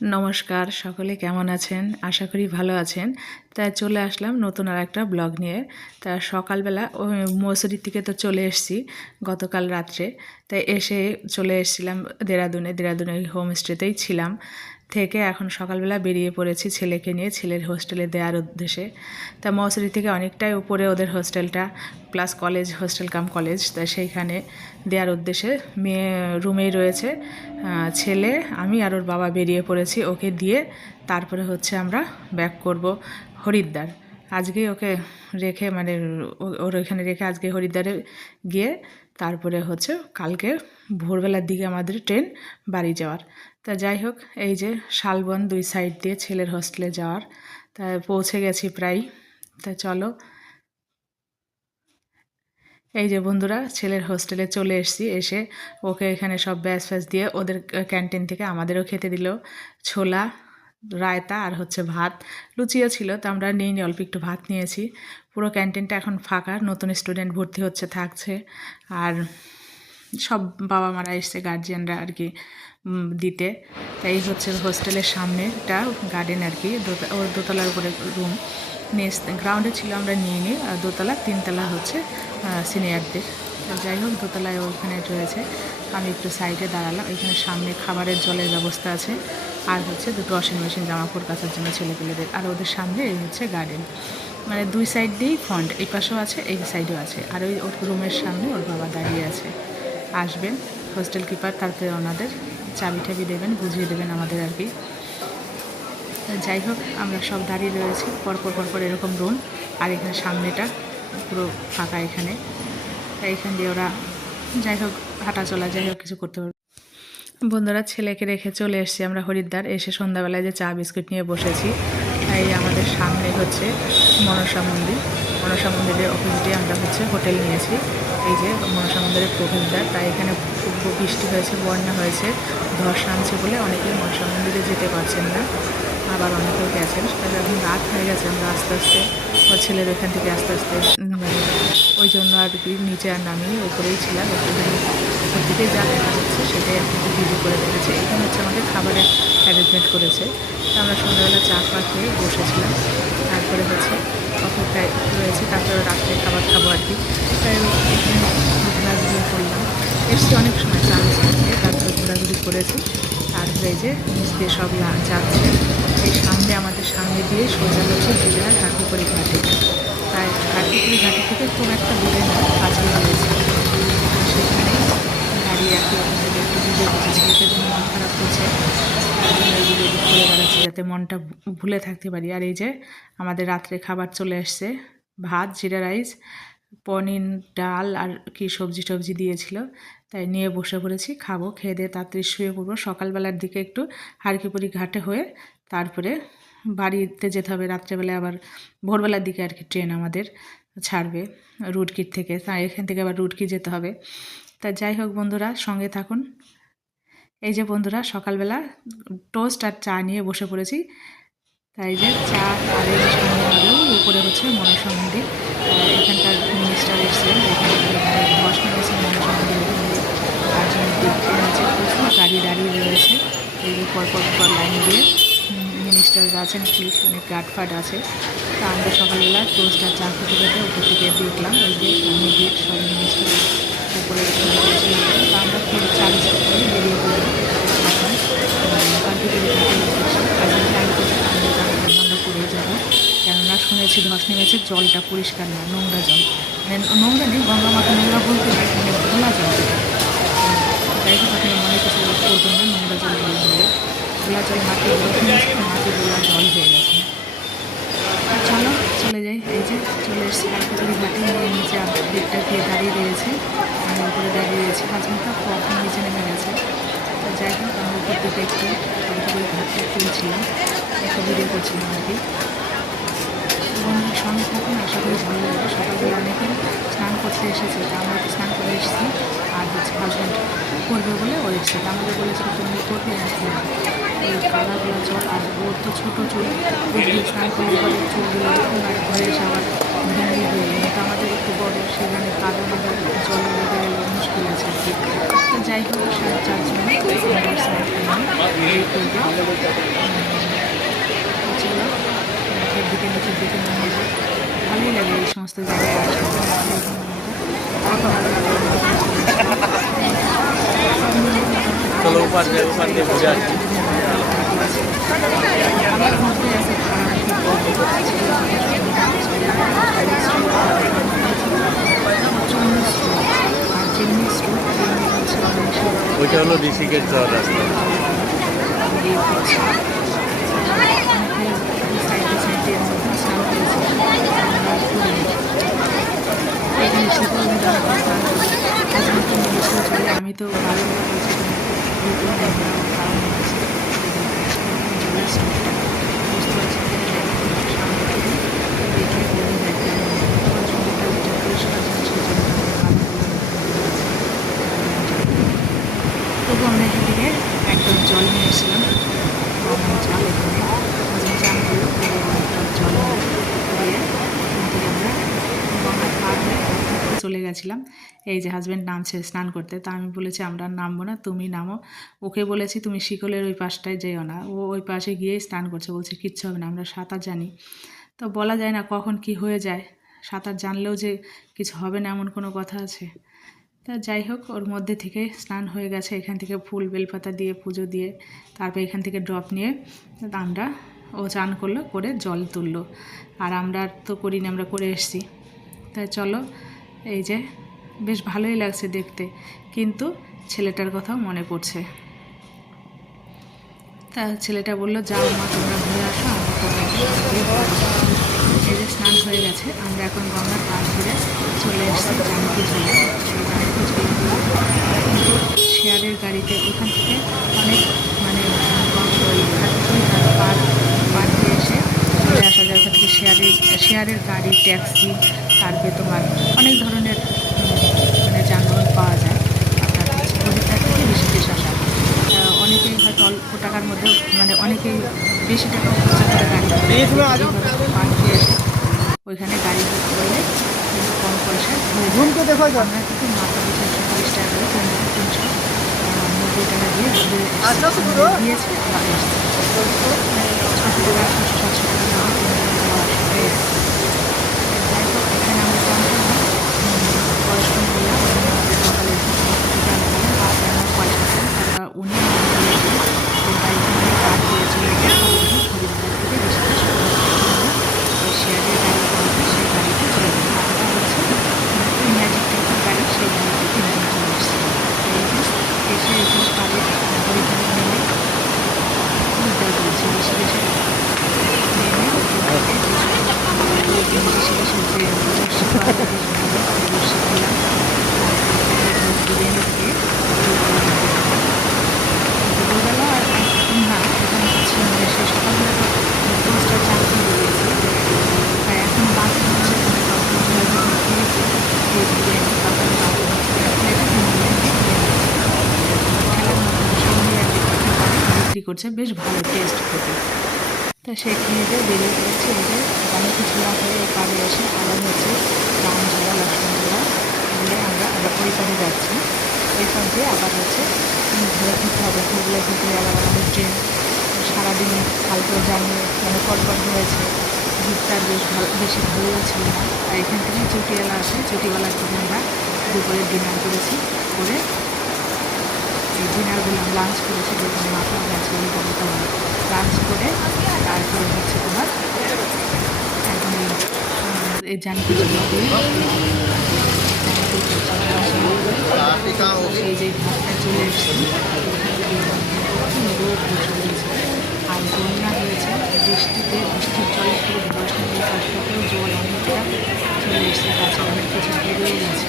নমস্কার, সকলে কেমন আছেন? আশা করি ভালো আছেন। তাই চলে আসলাম নতুন আরেকটা ব্লগ নিয়ে। তা সকালবেলা মৌসুরির থেকে তো চলে এসেছি গতকাল রাত্রে। তাই এসে চলে এসেছিলাম দেরাদুনে হোমস্টেতেই ছিলাম। থেকে এখন সকালবেলা বেরিয়ে পড়েছি ছেলেকে নিয়ে, ছেলের হোস্টেলে দেওয়ার উদ্দেশ্যে। তা মৌসুরি থেকে অনেকটাই উপরে ওদের হোস্টেলটা, প্লাস কলেজ, হোস্টেল কাম কলেজ। তাই সেইখানে দেওয়ার উদ্দেশ্যে মেয়ে রুমেই রয়েছে, ছেলে, আমি আর ওর বাবা বেরিয়ে পড়েছি ওকে দিয়ে। তারপরে হচ্ছে আমরা ব্যাক করব হরিদ্বার। আজকেই ওকে রেখে ওর ওখানে রেখে আজকে হরিদ্বারে গিয়ে তারপরে হচ্ছে কালকে ভোরবেলার দিকে আমাদের ট্রেন বাড়ি যাওয়ার। তা যাই হোক, এই যে শালবন দুই সাইড দিয়ে ছেলের হোস্টেলে যাওয়ার, তা পৌঁছে গেছি প্রায়। তা চলো, এই যে বন্ধুরা ছেলের হোস্টেলে চলে এসেছি। এসে ওকে এখানে সব ব্যাস ফ্যাস দিয়ে ওদের ক্যান্টিন থেকে আমাদেরও খেতে দিল ছোলা, রায়তা আর হচ্ছে ভাত। লুচিও ছিল, তো আমরা নিইনি, অল্প একটু ভাত নিয়েছি। পুরো ক্যান্টিনটা এখন ফাঁকা, নতুন স্টুডেন্ট ভর্তি হচ্ছে, থাকছে। আর সব বাবা মারা এসছে, গার্জিয়ানরা আর কি দিতে। তাই হচ্ছে হোস্টেলের সামনেটা গার্ডেন আর কি, ওর দোতলার উপরে রুম। গ্রাউন্ডে ছিল, আমরা নিয়ে নিই। আর দোতলা, তিনতলা হচ্ছে সিনিয়রদের। যাই হোক, দোতলায় ওখানে রয়েছে। আমি একটু সাইডে দাঁড়ালাম। এখানে সামনে খাবারের জলের ব্যবস্থা আছে, আর হচ্ছে দুটো ওয়াশিং মেশিন, জামা কাপড় কাচার জন্য ছেলেপেলেদের। আর ওদের সামনে এই হচ্ছে গার্ডেন, মানে দুই সাইড দিয়েই ফ্রন্ট, এই পাশেও আছে এই সাইডেও আছে। আর ওই ওর রুমের সামনে ওর বাবা দাঁড়িয়ে আছে। আসবেন হোস্টেল কিপার, তারপরে ওনাদের চাবি টাবি দেবেন, বুঝিয়ে দেবেন আমাদের আর কি। যাই হোক, আমরা সব দাঁড়িয়ে রয়েছি পরপর এরকম রুম। আর এখানে সামনেটা পুরো ফাঁকা এখানে। তাই এখান দিয়ে ওরা যাই হোক হাঁটা চলা, যাই হোক কিছু করতে পারবে। বন্ধুরা, ছেলেকে রেখে চলে এসেছি আমরা হরিদ্বার। এসে সন্ধ্যাবেলায় যে চা বিস্কুট নিয়ে বসেছি। তাই আমাদের সামনে হচ্ছে মনসা মন্দির। মনসা মন্দিরের অপোজিটে আমরা হচ্ছে হোটেল নিয়েছি। এই যে মনসা মন্দিরের প্রবেশদ্বার। তাই এখানে খুব বৃষ্টি হয়েছে, বন্যা হয়েছে, ধস নামছে বলে অনেকেই মনসা মন্দিরে যেতে পারছেন না, আবার অনেকেও গেছেন। তাহলে এখন রাত হয়ে গেছে, আমরা আস্তে আস্তে ওর ছেলের ওখান থেকে আস্তে আস্তে ওই জন্য আর কি নিচে আর নামিয়ে উপরেই ছিলাম। উপর থেকে যা দেখা যাচ্ছে সেটাই আপনাকে ভিডিও করে দেখেছে। এখানে হচ্ছে আমাদের খাবারের অ্যারেঞ্জমেন্ট করেছে। তো আমরা সন্ধ্যাবেলা চা ফা খেয়ে বসেছিলাম। তারপরে হচ্ছে অপেক্ষায় রয়েছে, তারপরে রাত্রে খাবার খাবো আর কি। তাই এখানে ঘোরাঘুরি করলাম। এসছি অনেক সময় চা বিস্কুট খেয়ে, তারপরে ঘোরাঘুরি করেছি। তারপরে এই যে নিচ দিয়ে সব যাচ্ছে। এই সামনে আমাদের সামনে দিয়ে সোজা হচ্ছে জেলার ঘাটিপুরি ঘাটে। তাই ঘাটিপুরি ঘাটি থেকে খুব একটা দূরে না, কাছে রয়েছে। সেখানে দাঁড়িয়ে রাখি, ওখান থেকে একটু ভিডিও করছি। ছেলেটার জন্য মন খারাপ করছে, তার জন্য ভিডিও করে বেড়াচ্ছি যাতে মনটা ভুলে থাকতে পারি। আর এই যে আমাদের রাত্রে খাবার চলে এসছে, ভাত, জিরা রাইস, পনির, ডাল আর কি সবজি টবজি দিয়েছিল। তাই নিয়ে বসে পড়েছি, খাবো। খেয়ে দিয়ে তাড়াতাড়ি শুয়ে পড়বো। সকালবেলার দিকে একটু হারকিপুরি ঘাটে হয়ে তারপরে বাড়িতে যেতে হবে। রাত্রেবেলায় আবার ভোরবেলার দিকে আর কি ট্রেন আমাদের ছাড়বে রুডকির থেকে। তাই এখান থেকে আবার রুডকি যেতে হবে। তা যাই হোক বন্ধুরা, সঙ্গে থাকুন। এই যে বন্ধুরা, সকালবেলা টোস্ট আর চা নিয়ে বসে পড়েছি। তাই যে চা আর এই যে সামনে আমাদের উপরে হচ্ছে মনসা মন্দির। এখানকার মিনিস্টার এসছেন, এখানে ধস নেমেছে মনসা মন্দিরের। তার জন্য দেখতে হচ্ছে প্রচুর গাড়ি দাঁড়িয়ে রয়েছে। এই যে পরপর লাইন দিয়ে মিনিস্টাররা আছেন, পুলিশ অনেক গার্ড আছে। তা আমরা সকালবেলা টোস্ট আর চা খেতে খেতে উপর থেকে দেখলাম ওই যে সামনে গেট, সব মিনিস্টার উপরে তা আমরা খুব চা বিস্কুট করে বেরিয়ে পড়ি। আমরা করে যাবো, কেননা শুনেছি ধস নেমেছে, জলটা পরিষ্কার না, নোংরা জল। মানে নোংরা নেই, গঙ্গা মাথা নোংরা বলতে মানে ভোলা জল। যাই হোক, আপনি মনে কিছু করবেন না, নোংরা জল বলা হলে ভোলা জল, মাটি মাটি ভোলা জল হয়ে গেছে। চলো চলে যাই। এই যে চলে এসেছি হারকিপুরি ঘাটে। নিচে দিকটা দিয়ে দাঁড়িয়ে রয়েছে, আমি উপরে দাঁড়িয়ে রয়েছি। হাজবেন্ডটা কখন নিচে নেমে গেছে। তো যাই হোক, আমি উপর দিকে একটু হারকিপুরি ঘাটটা তুলছিলাম, একটা ভিডিও করছিলাম আর কি। বন্ধুর সঙ্গে থাকুন, আশা করি ভালো লাগবে। সকালবেলা অনেকে স্নান করতে এসেছে, তা আমরা তো স্নান করে এসেছি। আর হচ্ছে হাজব্যান্ড করবে বলে ও এসেছে, তা আমাদের বলেছিল তুমি করবে নাকি না। ওই কাদাগুলো জল, আর ওর তো ছোটো চুল, বুঝলি স্নান করলে পরে চুলগুলো ঘরে এসে আবার ভেঙে হয়ে গেল। তো আমাদের একটু বড়, সেখানে কাদা মাদা জল লেগে গেলে মুশকিল আছে আর কি। তো যাই হোক 4:30 আমরা স্নান করলাম এই করবো। চলো নিচের দিকে নামা যায়। ভালোই লাগে এই সমস্ত জায়গায় চলো উপর দিয়ে ঘুরে আসি। ওইটা হলো ঋষিকেশ যাওয়ার রাস্তা। আমি তো বারবার বলছি বুঝতে পারছি তবু আমরা এখান থেকে একদম জল নিয়ে এসেছিলাম। জল এখানে চান করলো জল দিয়ে এখান থেকে আমরা গঙ্গা পার হয়ে চলে গেছিলাম। এই যে হাজব্যান্ড নামছে স্নান করতে, তা আমি বলেছি আমরা নামবো না, তুমি নামো। ওকে বলেছি তুমি শিকলের ওই পাশটায় যেও না, ও ওই পাশে গিয়েই স্নান করছে। বলছে কিচ্ছু হবে না, আমরা সাঁতার জানি। তো বলা যায় না কখন কি হয়ে যায়, সাঁতার জানলেও যে কিছু হবে না এমন কোনো কথা আছে। তা যাই হোক ওর মধ্যে থেকে স্নান হয়ে গেছে। এখান থেকে ফুল বেলপাতা দিয়ে পুজো দিয়ে তারপর এখান থেকে ড্রপ নিয়ে আমরা ও চান করলো, করে জল তুললো। আর আমরা তো করিনি, আমরা করে এসছি। তাই চলো এই যে বেশ ভালোই লাগছে দেখতে, কিন্তু ছেলেটার কথাও মনে পড়ছে। তা ছেলেটা বললো যাও মা তোমরা ঘুরে আসো, আমরা এই যে স্নান হয়ে গেছে। আমরা এখন গঙ্গার পাশ ঘুরে চলে এসেছি জানকি ঝোলে। কিন্তু শেয়ারের গাড়িতে ওখান থেকে অনেক মানে পার দিয়ে এসে চলে আসা যায়। ওখান থেকে শেয়ারের গাড়ি, ট্যাক্সি, তারপরে তোমার অনেক ধরনের মানে যানবাহন পাওয়া যায়। আপনার হরিদ্বার থেকে ঋষিকেশ আসা অনেকেই হয়তো অল্প টাকার মধ্যেও মানে অনেকেই বেশি টাকা খরচা করে গাড়ি পার দিয়ে এসে ওইখানে গাড়ি বুক করলে কিন্তু কম পয়সায় আমরা কিন্তু মাথা পিছু 140 টাকা করে 390 টাকা দিয়ে দিয়েছে। আবার এসছে 600 টাকা 700 টাকা দেওয়া হয়ে গেছে। যাই হোক এখানে আমরা চান করলাম বয়স্ক মহিলা সকালে পয়সা দেন, তারপর উনি গাড়িখানে কাঠ দিয়ে চলে যায় হরিদ্বার থেকে ঋষিকেশ শেয়ারের গাড়ি করবে, সেই গাড়িতে চলে যাবে। আমরা হচ্ছে ম্যাজিক টাইপের গাড়ি, সেই গাড়িতে তিনজন চলে এসেছে। এসে একজন পারে হরিদ্বারে নেমে হরিদ্বার করেছে ঋষিকেশে নেমে ঋষিকেশের যে শিখলাম বিরিয়ানি খেয়ে দুপুরবেলা আর না এখানে হচ্ছে সে সকালবেলা পোস্টার চান করে দিয়েছে। আর এখন বাকি হচ্ছে খেয়েছে এই বিরিয়ানি তখন বিক্রি করছে, বেশ ভালো টেস্ট খেতে। তা সে খেয়ে দিয়ে বেরিয়ে পড়েছে। এই যে জানকি ঝোলা হয়ে এই পাড়ে এসে আবার হচ্ছে রামঝোলা লক্ষ্মণঝোলা বলে আমরা আবার ওই পাড়ে যাচ্ছি। এই পাশ দিয়ে আবার হচ্ছে ঘুরে ফিরতে হবে। ঘুরলে ঘুরলে আবার আমাদের ট্রেন সারাদিন কালকে জার্নি মানে পরপর হয়েছে, ভিড়টা বেশি ভালো লাগছিল না। আর এখান থেকে চটিওয়ালা আছে, চটিওয়ালার থেকে আমরা দুপুরে ডিনার করেছি, করে এই ডিনারগুলো লাঞ্চ করেছি, যেখানে মাথা লাঞ্চ করে লাঞ্চ করে তারপরে হচ্ছে তোমার এখন এই জানকি ঝোলা দিয়ে এই যে ঘাটটা চলে এসেছি। রোদ বসে রয়েছে আর বন্যা হয়েছে বৃষ্টির জলে পুরো বৈষ্ণবী কাঠটাতেও জল অনেকটা চলে এসেছে, গাছে অনেক কিছু বেরিয়ে গেছে।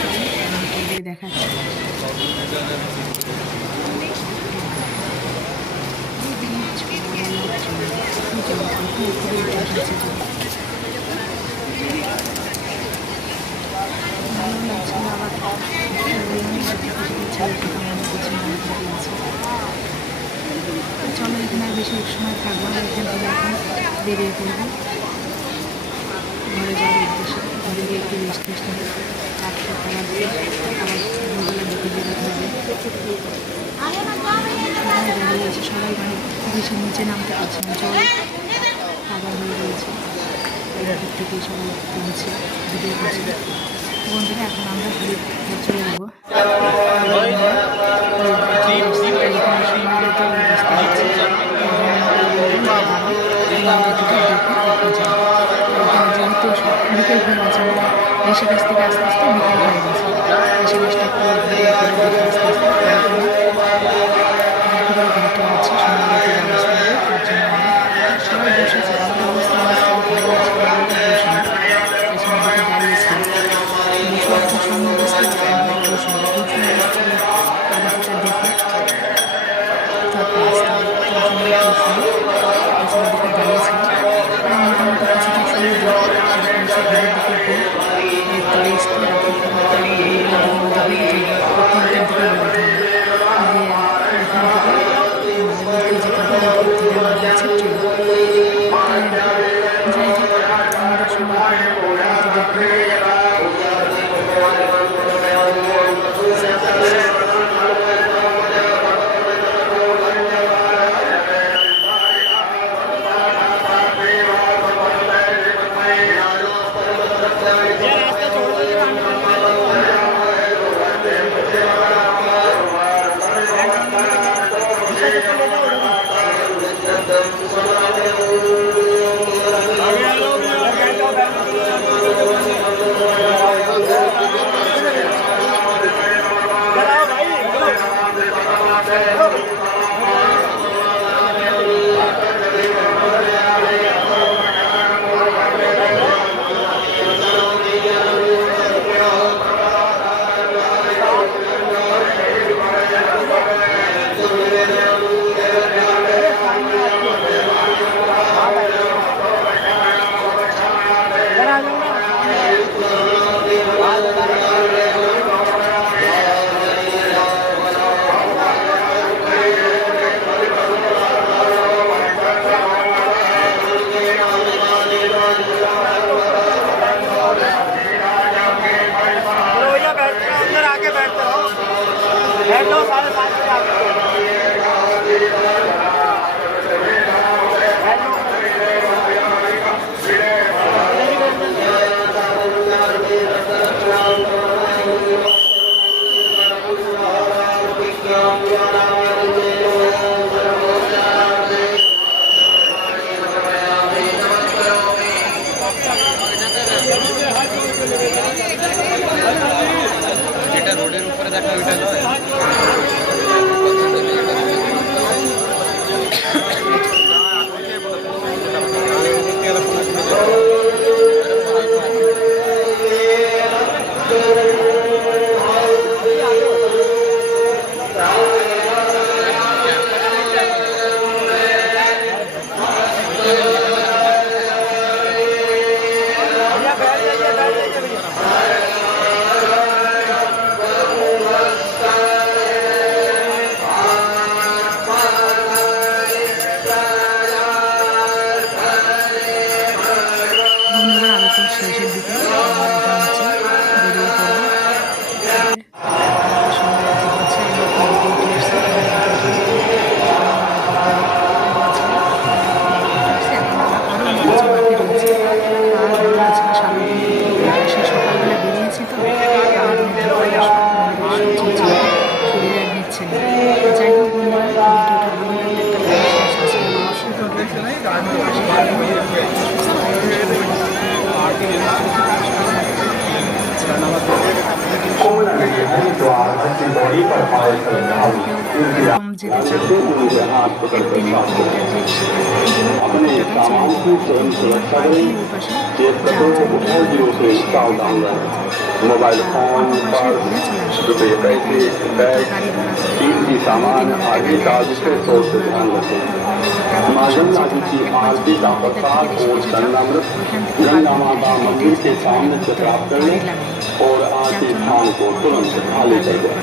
চলে দেখাচ্ছে ভালো লাগছে। আবার চলো এখানে আর বেশি সময় থাকবো না, এখান থেকে এখন বেরিয়ে পড়বো। ঘরে যাওয়ার উদ্দেশ্যে ঘরে গিয়ে একটু রেস্ট টেস্ট নেবে, তারপর আবার ভোরবেলা দেখে বেরোতে হবে। সবাই দাঁড়িয়ে আছে, সবাই মানে বেশি নিচে নামতে পারছে না, জল আবার হয়ে রয়েছে। এদিক থেকে সবাই তুলছে, ভিডিও করছে। বন্ধুরা এখন আমরা ঘরে চলে যাবো। যেহেতু বিকেল হয়ে গেছে, ঋষিকেশ থেকে আস্তে আস্তে বিকেল হয়ে গেছে, ঋষিকেশটা একটু ঘুরে ঘুরে দেখে আস্তে আস্তে ঘুরে ঘুরতে হচ্ছে সুন্দরবনের ব্যবস্থা হবে। তার জন্য সবাই বসেছে, আমাদের অবস্থা ভালো আছে, বসে না পেছনের দিকে দাঁড়িয়েছে, বসে খুব সুন্দর অবস্থা, খুব সুন্দর আবহাওয়াটা দেখে তারপর আসতে হবে। তার জন্য খুব সুন্দর পেছনের দিকে দাঁড়িয়েছে। মোটামুটি কিছুটা সময় দিকে ঘরের দিকে গিয়ে তলে আসতে রাখি তিনটার দিকে বেরোতে হবে। দিয়ে ওখান থেকে আমাদের যেতে হবে, থেকে আমাদের আছে ট্রেন। যাই হোক আমাদের সময় দেখুন যেটা রোডের উপরে দেখা ওইটা নয়। শেষের দিকে আমরা এখন হচ্ছে বেরিয়ে পড়বো। সুন্দর একটা হচ্ছে আমরা উঠে এসেছি, আরও অনেক কিছু বাকি রয়েছে। আর আজকে সারাদিন সে সকালবেলা বেরিয়েছি তো শরীর আর নিচ্ছে না। যাই হোক বন্ধুরা, ভিডিওটা ভালো লাগলে একটা লাইক শেয়ার সাবস্ক্রাইব অবশ্যই করবেন। যেতে চান একদিনের मोबाइल फोन पर रुपये पैसे बैग चीज की सामान आदि का विशेष तौर से ध्यान रखें। माजन आदि की आरती का प्रसाद और चरणामृत गंगा माता मंदिर के सामने से प्राप्त कर लें और आरती स्थान को तुरंत खाली कर दें।